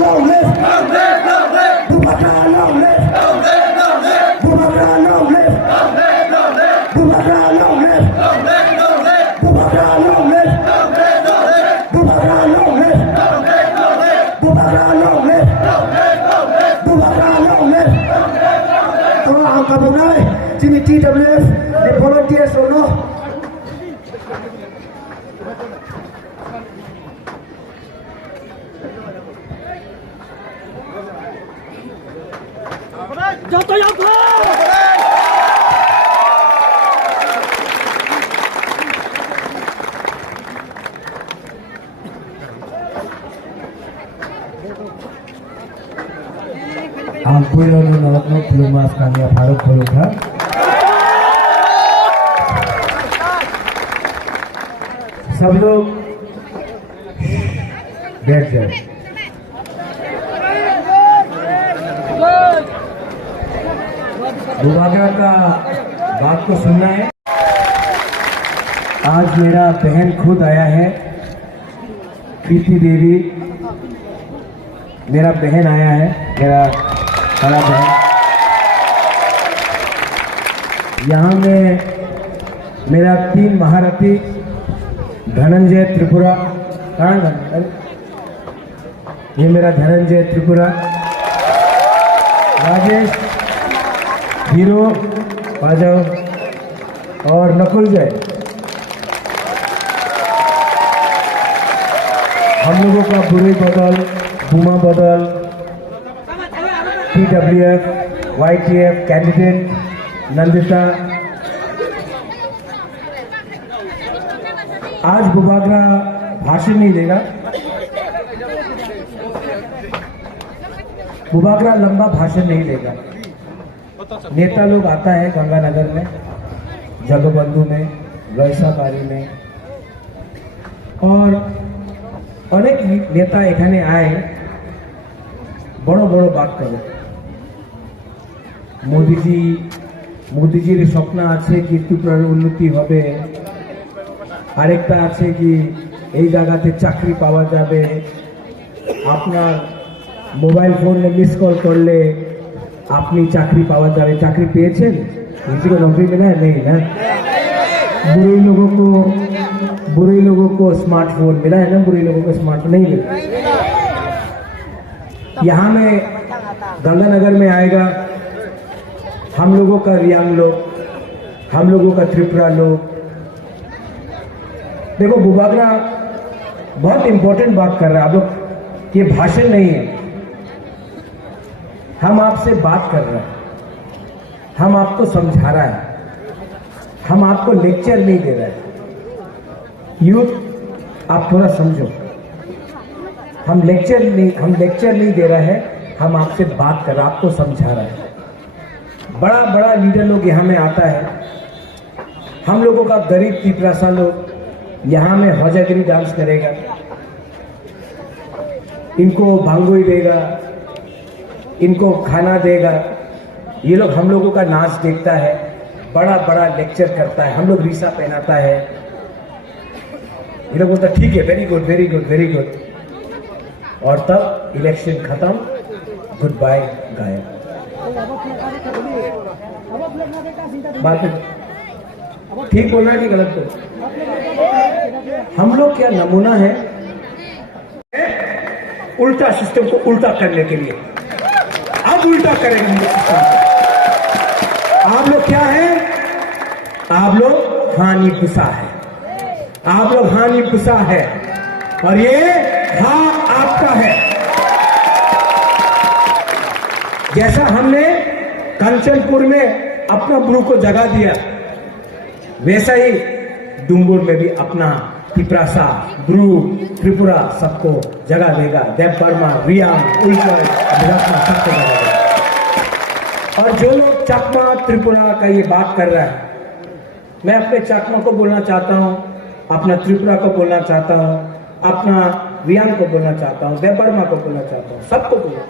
long live! Boubacar long live! Boubacar long live! Boubacar long live! Boubacar long live! Boubacar long live! Boubacar long live! Boubacar long live! Tolong angkat bunai, sini TWF, the volunteers or no? যত যত Ampun nonton pelumas kami Faruk Khuluka. सब लोग बैठ जाए। बुबाकार का बात को सुनना है। आज मेरा बहन खुद आया है, प्रीति देवी मेरा बहन आया है, मेरा बड़ा बहन। यहाँ में मेरा 3 महारथी धनंजय त्रिपुरा, ये मेरा धनंजय त्रिपुरा, राजेश हीरो बाजाओ और नकुल जय। हम लोगों का बुरे बदल, बुमा बदल, TWF, YTF कैंडिडेट नंदिता। आज बुबागरा भाषण नहीं देगा। बुबागरा लंबा भाषण नहीं देगा। नेता लोग आता है गंगानगर में, जगबंधु में, वैसाबारी में और अनेक नेता एखाने आए बड़ो बड़ो बात करे। मोदीजीर स्वप्न आछे कि त्रिपुरार उन्नति होबे, आरेकटा आछे कि এই জায়গাতে চাকরি পাওয়া যাবে, আপনার মোবাইল ফোনে মিস কল করলে আপনি চাকরি পাওয়া যাবে। চাকরি পেয়েছেন? किसी को नौकरी मिला है? नहीं ना। बुरे लोगों को स्मार्टफोन मिला है ना, बुरे लोगों को स्मार्टफोन नहीं मिला। यहाँ में गंगानगर में आएगा हम लोगों का रियांग लोग, हम लोगों का त्रिपुरा लोग। देखो बुबागरा बहुत इंपॉर्टेंट बात कर रहा है। आप लोग, ये भाषण नहीं है, हम आपसे बात कर रहे हैं, हम आपको समझा रहा है, हम आपको लेक्चर नहीं दे रहे हैं। यूथ आप थोड़ा समझो, हम लेक्चर नहीं दे रहे हैं, हम आपसे बात कर रहे हैं, आपको समझा रहे हैं। बड़ा बड़ा लीडर लोग यहाँ में आता है, हम लोगों का गरीब त्रिपुरासा लोग यहाँ में हौजागिरी डांस करेगा, इनको भांगोई देगा, इनको खाना देगा। ये लोग हम लोगों का नाच देखता है, बड़ा बड़ा लेक्चर करता है, हम लोग रीसा पहनाता है। ये लोग बोलता ठीक है, very good very good very good, और तब इलेक्शन खत्म, गुड बाय गायब। बात ठीक बोलना है कि गलत बोलना? हम लोग क्या नमूना है उल्टा सिस्टम को उल्टा करने के लिए। अब उल्टा करेंगे हम लोग सिस्टम को। आप लोग क्या है? आप लोग हानि पुसा है, आप लोग हानि पुसा है, और ये हाँ आपका है। जैसा हमने कंचनपुर में अपना ब्रू को जगा दिया, वैसा ही डुंगुर में भी अपना त्रिपुरासा, ब्रू, त्रिपुरा सबको जगह देगा। देव वर्मा, रियांग, उल्चर, सबको जगह देगा। और जो लोग चकमा त्रिपुरा का ये बात कर रहा है, मैं अपने चकमा को बोलना चाहता हूँ, अपना त्रिपुरा को बोलना चाहता हूँ, अपना रियांग को बोलना चाहता हूँ, देव वर्मा को बोलना चाहता हूँ, सबको बोलना।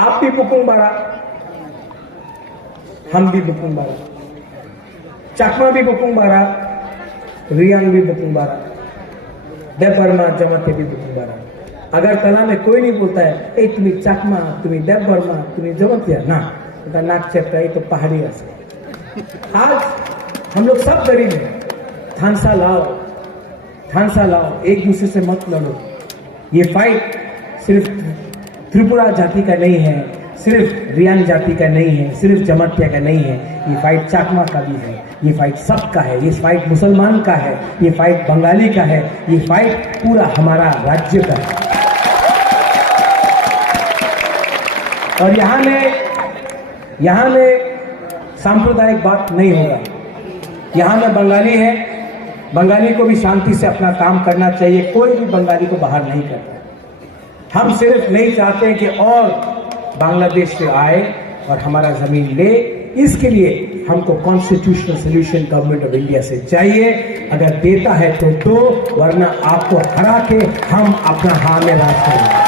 आप भी बुकुंग बारा, हम भी बुकुंग बारा, चकमा भी बुकुंग बारा, रियांग भी बुकुंग बारा, देव वर्मा जमाते भी बुकुंग बारा। अगरतला में कोई नहीं बोलता है ए तुम्ही चाकमा, तुम्ही देवबर्मा, तुम्ही जमतिया ना, उनका नाक चपटा ये तो पहाड़ी रास्ते। आज हम लोग सब गरीब हैं। थानसा लाओ, एक दूसरे से मत लड़ो। ये फाइट सिर्फ त्रिपुरा जाति का नहीं है, सिर्फ रियांग जाति का नहीं है, सिर्फ जमातिया का नहीं है, ये फाइट चाकमा का भी है, ये फाइट सबका है, ये फाइट मुसलमान का है, ये फाइट बंगाली का है, ये फाइट पूरा हमारा राज्य का है। और यहाँ में सांप्रदायिक बात नहीं होगा। यहाँ में बंगाली है, बंगाली को भी शांति से अपना काम करना चाहिए, कोई भी बंगाली को बाहर नहीं करता। हम सिर्फ नहीं चाहते कि और बांग्लादेश से आए और हमारा जमीन ले, इसके लिए हमको constitutional solution government of India से चाहिए। अगर देता है तो दो, वरना आपको हरा के हम अपना हाँ में राज करेंगे।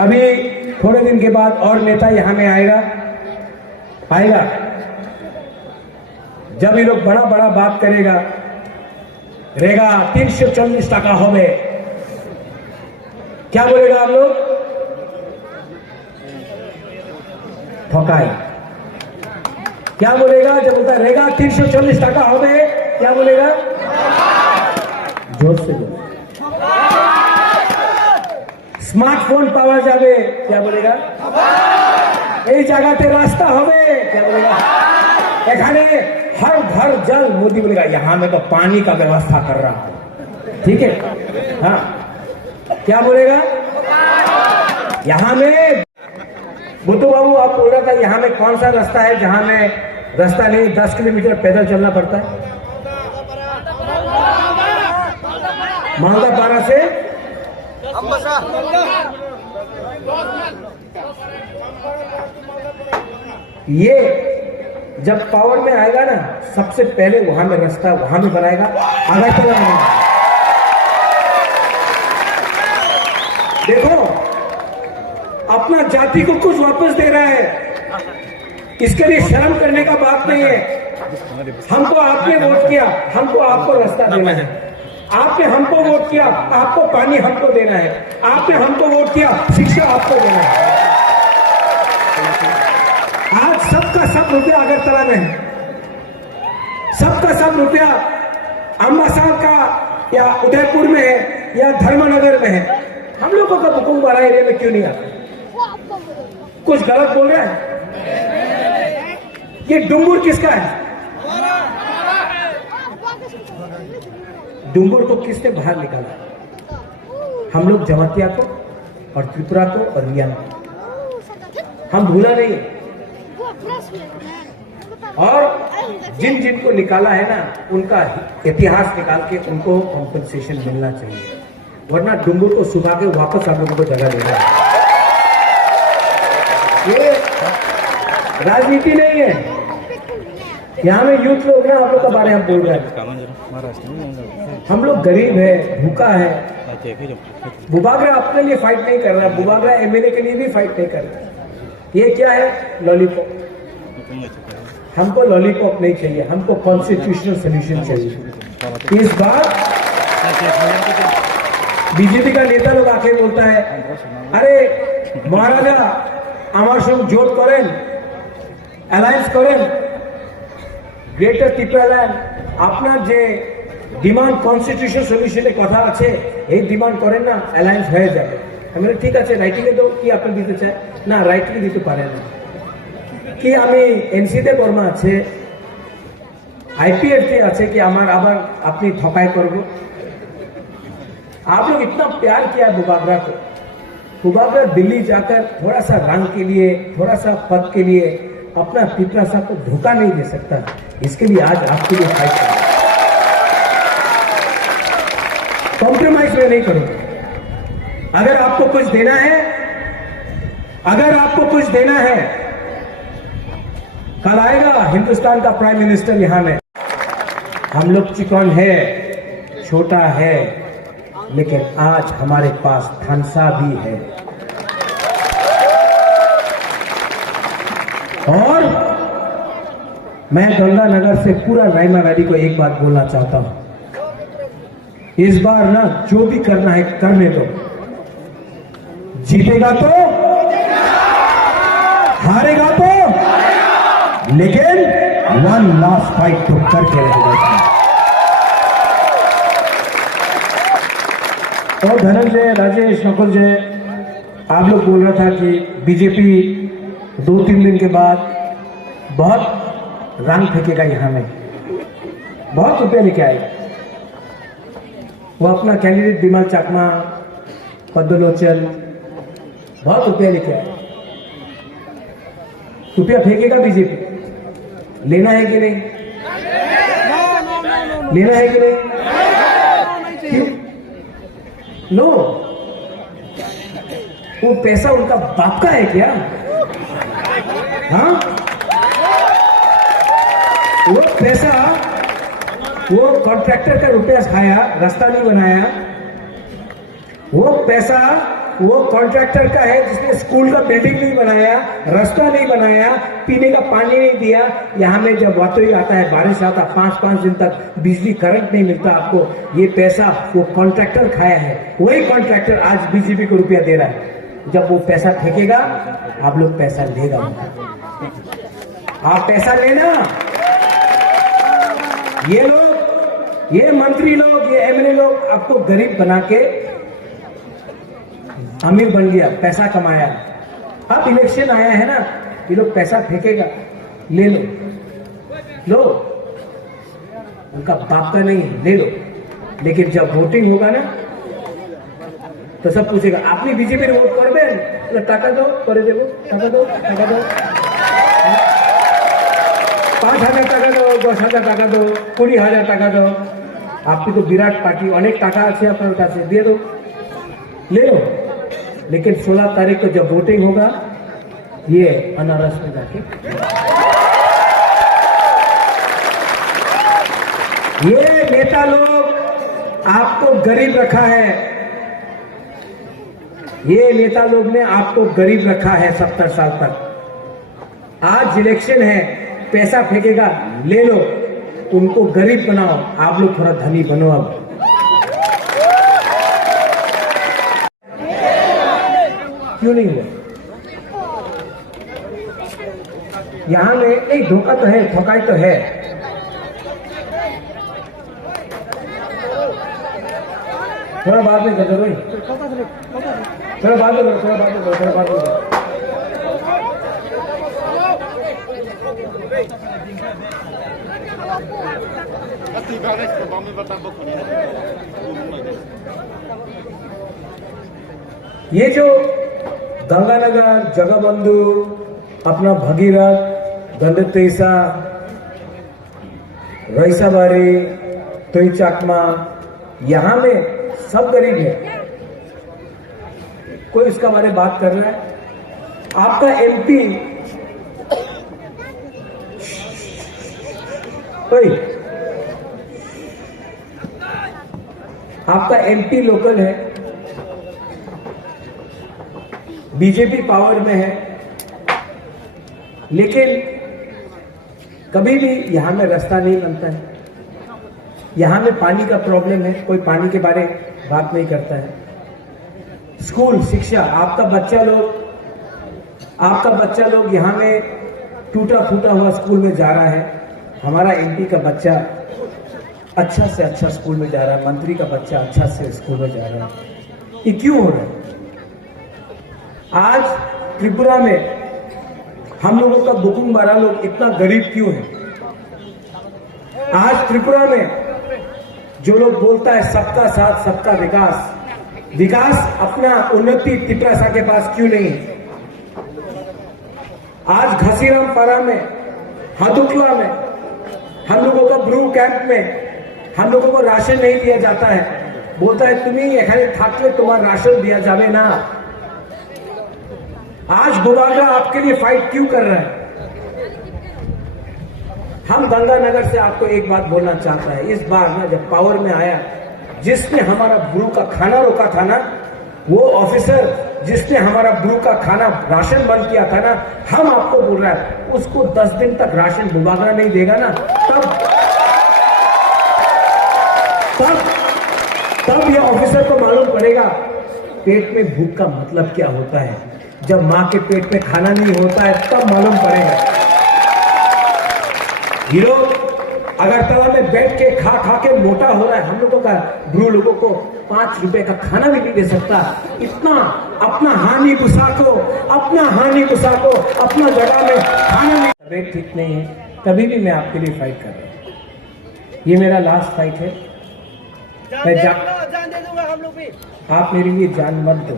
अभी थोड़े दिन के बाद और नेता यहां में आएगा। जब ये लोग बड़ा बड़ा बात करेगा, रहेगा 340 टाका हो गए, क्या बोलेगा आप लोग? ठोकाई। क्या बोलेगा जब बोलता रहेगा 340 टाका हो गए, क्या बोलेगा? जोर से बोलो। स्मार्टफोन पावा जावे, क्या बोलेगा? এই জায়গাতে रास्ता হবে, क्या बोलेगा? এখানে हर घर जल, मोदी बोलेगा यहां में तो पानी का व्यवस्था कर रहा हूं, ठीक है? हाँ, क्या बोलेगा? यहां में बुद्धू बाबू आप बोल रहा था यहां में कौन सा रास्ता है जहां में रास्ता नहीं, 10 किलोमीटर पैदल चलना पड़ता है? मालदापारा से ये जब पावर में आएगा ना, सबसे पहले वहां में रास्ता वहां में बनाएगा, अगरतला में। देखो, अपना जाति को कुछ वापस दे रहा है, इसके लिए शर्म करने का बात नहीं है। हमको आपने वोट किया, हमको आपको रास्ता देना है। आपने हमको वोट किया, आपको पानी हमको देना है। आपने हमको वोट किया, शिक्षा आपको देना है। आज सबका सब रुपया अगरतला में है, सबका सब रुपया अम्बासा का या उदयपुर में है या धर्मनगर में है। हम लोगों का बुकुमवाड़ा एरिया में क्यों नहीं आता? कुछ गलत बोल रहा है? ये डुंगुर किसका है? डुंगुर को किसने बाहर निकाला? हम लोग जमातिया को और त्रिपुरा को और रियांग को। हम भूला नहीं। और जिन जिनको निकाला है ना, उनका इतिहास निकाल के उनको कॉम्पनसेशन मिलना चाहिए, वरना डुंगुर को सुखा के वापस आप लोगों को जगह देना है। ये राजनीति नहीं है। यहाँ में यूथ लोग ना आप लोग के बारे में बोल रहे हैं, हम लोग गरीब है, भूखा है। बुबागरा अपने लिए फाइट नहीं कर रहा, बुबागरा एमएलए के लिए भी फाइट नहीं कर रहा। ये क्या है? लॉलीपॉप। हमको लॉलीपॉप नहीं चाहिए, हमको कॉन्स्टिट्यूशनल सोल्यूशन चाहिए। इस बार बीजेपी का नेता लोग आके बोलता है, अरे महाराजा আমার সঙ্গে জোট করেন, অ্যালায়েন্স করেন, গ্রেটার ত্রিপুরাল্যান্ড আপনার যে ডিমান্ড কনস্টিটিউশন সলিউশনের কথা আছে, এই ডিমান্ড করেন না, অ্যালায়েন্স হয়ে যাবে। আমি বলি ঠিক আছে, রাইটিংয়ে দাও, কি আপনি দিতে চায়? না, রাইটিংয়ে দিতে পারে না। কি আমি এনসিতে বর্মা আছে, आईपीएफ আছে कि हमारा আবার अपनी ठकाई করবো? आप लोग इतना प्यार किया बुबागरा को। बुबागरा दिल्ली जाकर थोड़ा सा रंग के लिए, थोड़ा सा पद के लिए अपना त्रिपुरा साहब को धोखा नहीं दे सकता। इसके लिए आज आपके लिए फाइट कर, कॉम्प्रोमाइज में नहीं करूंगा। अगर आपको कुछ देना है, अगर आपको कुछ देना है, कल आएगा हिंदुस्तान का प्राइम मिनिस्टर यहां में। हम लोग चिकन है, छोटा है, लेकिन आज हमारे पास थानसा भी है। और मैं गंगानगर से पूरा रायमा वैली को एक बात बोलना चाहता हूं। इस बार ना जो भी करना है करने दो, जीतेगा तो, हारेगा तो, लेकिन वन लास्ट फाइट तो करके रहेगा। और धनंजय, राजेश, नकुल जय, आप लोग बोल रहा था कि बीजेपी 2-3 दिन के बाद बहुत रंग फेंकेगा यहाँ में, बहुत रुपया लेके आएगा। वो अपना कैंडिडेट बिमल चाकमा, पद्मलोचन, बहुत रुपया लेके आए। रुपया फेंकेगा बीजेपी, लेना है कि नहीं? लेना है कि नहीं? क्यों? लो, वो पैसा उनका बाप का है क्या? हाँ, वो पैसा वो कॉन्ट्रैक्टर का रुपया खाया, रास्ता नहीं बनाया। वो पैसा वो कॉन्ट्रैक्टर का है जिसने स्कूल का बिल्डिंग नहीं बनाया, रास्ता नहीं बनाया, पीने का पानी नहीं दिया। यहाँ में जब वातोई आता है, बारिश आता, 5-5 दिन तक बिजली करंट नहीं मिलता आपको। ये पैसा वो कॉन्ट्रैक्टर खाया है। वही कॉन्ट्रैक्टर आज बीजेपी को रुपया दे रहा है। जब वो पैसा फेंकेगा, आप लोग पैसा लेगा। आप पैसा लेना। ये लोग, ये मंत्री लोग, ये एमएलए लोग आपको गरीब बना के अमीर बन गया, पैसा कमाया। अब इलेक्शन आया है ना, ये लोग पैसा फेंकेगा, ले लो, लो, उनका बाप का नहीं, ले लो। लेकिन जब वोटिंग होगा ना, तो सब पूछेगा आपने बीजेपी रे वोट करबेन? टाका दो, करे देबो, टाका दो, टाका दो, 5,000 টাকা দাও, 10,000 টাকা দাও, 20,000 টাকা দাও। আপনি তো বিরাট পার্টি, অনেক টাকা আছে আপনার কাছে, দিয়ে दो, ले लो। लेकिन 16 तारीख को जब वोटिंग होगा, ये अनारस में जाके ये नेता लोग आपको गरीब रखा है। ये नेता लोग ने आपको गरीब रखा है 70 साल तक। आज इलेक्शन है, पैसा फेंकेगा, ले लो, उनको गरीब बनाओ, आप लोग थोड़ा धनी बनो। अब क्यों नहीं हुआ? यहां में एक धोखा तो है, ठोकाई तो है। थोड़ा बाद में कर दो भाई, थोड़ा बाद में करो, थोड़ा बाद में करो, थोड़ा बाद में करो। ये जो गंगानगर, जगबंधु, अपना भगीरथ, गंडतेसा, रईसाबारी, तोई चाकमा, यहां में सब गरीब है। कोई इसका बारे में बात कर रहा है? आपका एमपी, कोई आपका एमपी लोकल है, बीजेपी पावर में है, लेकिन कभी भी यहां में रास्ता नहीं बनता है। यहां में पानी का प्रॉब्लम है, कोई पानी के बारे में बात नहीं करता है। स्कूल, शिक्षा, आपका बच्चा लोग यहां में टूटा फूटा हुआ स्कूल में जा रहा है। हमारा एमपी का बच्चा अच्छा से अच्छा स्कूल में जा रहा है, मंत्री का बच्चा अच्छा से स्कूल में जा रहा है। ये क्यों हो रहा है? आज त्रिपुरा में हम लोगों का बुकुंग बारा लोग इतना गरीब क्यों है? आज त्रिपुरा में जो लोग बोलता है सबका साथ सबका विकास, विकास अपना उन्नति तिपरासा के पास क्यों नहीं है? आज घसीराम पारा में, हाथुकला में, हम लोगों का ब्रू कैंप में हम लोगों को राशन नहीं दिया जाता है। बोलता है तुम्हें एखाने थाकले तुम्हारा राशन दिया जावे ना। आज बुबागरा आपके लिए फाइट क्यों कर रहा है? हम गंगानगर से आपको एक बात बोलना चाहता है। इस बार ना जब पावर में आया, जिसने हमारा ब्रू का खाना रोका था ना, वो ऑफिसर जिसने हमारा ब्रू का खाना राशन बंद किया था ना, हम आपको बोल रहा है उसको 10 दिन तक राशन बुबागरा नहीं देगा ना, तब तब ये ऑफिसर को मालूम पड़ेगा पेट में भूख का मतलब क्या होता है। जब माँ के पेट में खाना नहीं होता है तब मालूम पड़ेगा। ये लोग अगरतला में बैठ के खा के मोटा हो रहा है। हम लोगों का ब्रू लोगों को 5 रुपए का खाना भी नहीं दे सकता। इतना अपना हानि गुस्सा को अपना जगह में खाना नहीं। तबीयत ठीक नहीं है, तभी भी मैं आपके लिए फाइट कर रहा हूँ। ये मेरा लास्ट फाइट है। मैं जान दे दूंगा हम लोग भी। आप मेरे लिए जान मत दो।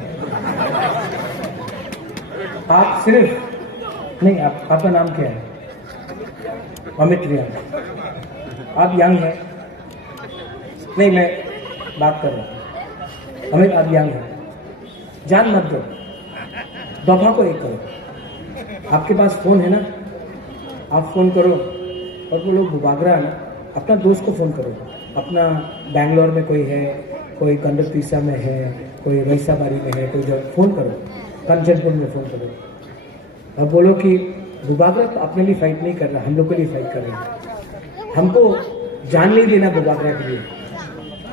आप सिर्फ नहीं, आपका नाम क्या है? अमित रियान। आप यंग हैं? नहीं, मैं बात कर रहा हूँ। अमित, आप यंग हैं, जान मत दो। दफा को एक करो। आपके पास फोन है ना, आप फोन करो और वो लोग बुबागरा है ना, अपना दोस्त को फोन करो। अपना बैंगलोर में कोई है, कोई कंडपीसा में है, कोई वैसाबारी में है, कोई जगह फोन करो, कंचनपुर में फोन करो और बोलो कि बुबागरा तो अपने लिए फाइट नहीं कर रहा, हम लोग के लिए फाइट कर रहे हैं। हमको जान नहीं देना बुबागरा के लिए,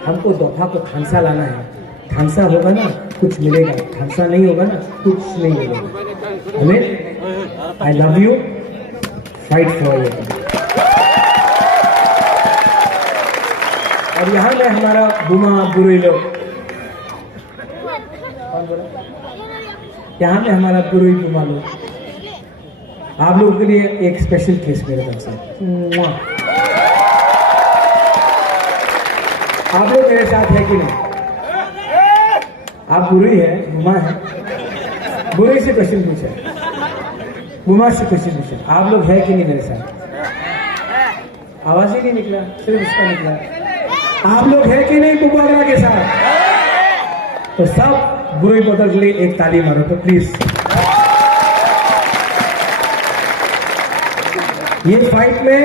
हमको दफा को थानसा लाना है। थानसा होगा ना कुछ मिलेगा, थानसा नहीं होगा ना कुछ नहीं मिलेगा। हमें I love you, fight for you. और यहाँ में हमारा बुमा बुरुई लोग, कौन बोला? यहाँ में हमारा बुरुई बुमा लोग, आप लोगों के लिए एक स्पेशल केस मेरे तरफ से। आप लोग मेरे साथ है कि नहीं? आप बुरुई है, बुमा है, बुरुई से क्वेश्चन पूछे, बुमा से क्वेश्चन पूछे। आप लोग है कि नहीं मेरे साथ? आवाज ही नहीं निकला, सिर्फ उसका निकला। आप लोग है कि नहीं बुबागरा के साथ? तो सब बुरुई बोतल के लिए एक ताली मारो तो प्लीज। ये फाइट में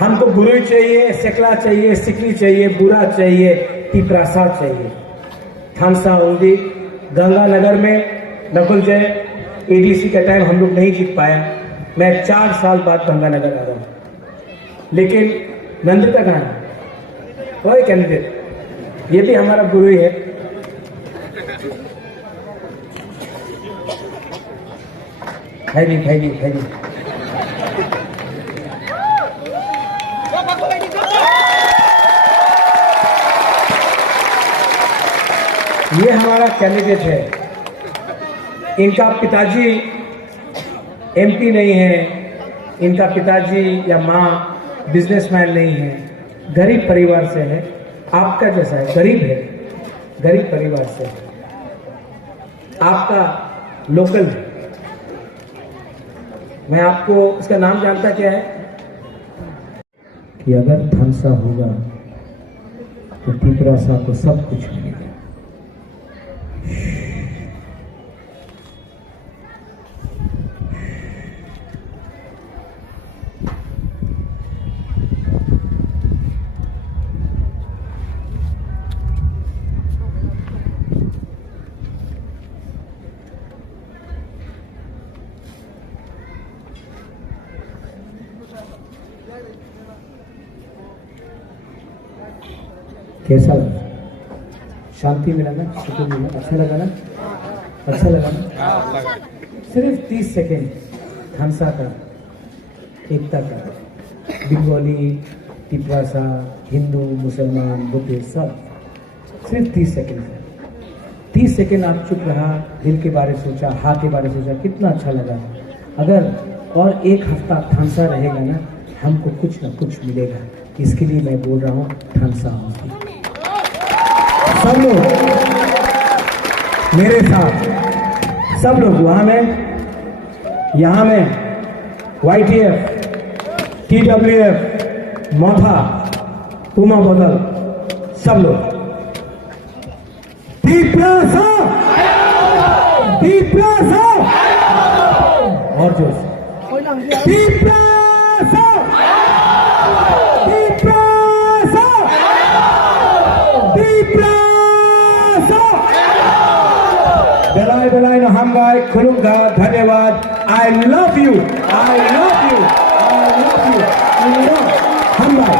हमको बुरुई चाहिए, सेकला चाहिए, सिकली चाहिए, बुरा चाहिए, तिपरासा चाहिए। थानसा उंदी गंगानगर में नकुल जय एडीसी का टाइम हम लोग नहीं जीत पाया। मैं 4 साल बाद गंगानगर आ रहा हूँ, लेकिन नंदिता कहाँ है? वही कैंडिडेट, ये भी हमारा गुरु है। भाई जी ये हमारा कैंडिडेट है। इनका पिताजी एमपी नहीं है, इनका पिताजी या माँ बिजनेसमैन नहीं है, गरीब परिवार से है। आपका जैसा है, गरीब है, गरीब परिवार से है। आपका लोकल है। मैं आपको इसका नाम जानता क्या है कि अगर थानसा होगा तो तिपरासा को सब कुछ मिलेगा। कैसा लगा? शांति मिला ना, सुकून मिला, अच्छा लगा ना? अच्छा लगा ना? सिर्फ 30 सेकेंड थानसा का, एकता का, बंगाली, तिपरासा, हिंदू, मुसलमान, बुद्धिस्ट, सब सिर्फ 30 सेकेंड का। 30 सेकेंड आप चुप रहा, दिल के बारे सोचा, हाँ के बारे सोचा, कितना अच्छा लगा। अगर और 1 हफ्ता थानसा रहेगा ना, हमको कुछ ना कुछ मिलेगा। इसके लिए मैं बोल रहा हूँ थानसा होगी। सब लोग मेरे साथ, सब लोग वहां में, यहाँ में, YTF, TWF, मोथा, पुमा बदल, सब लोग तिपरासा, तिपरासा, और जोर से तिपरासा, तिपरासा, तिपरासा। बेलाय न हम भाई खुलूंगा। धन्यवाद। I love you, I love you, I love you. हम भाई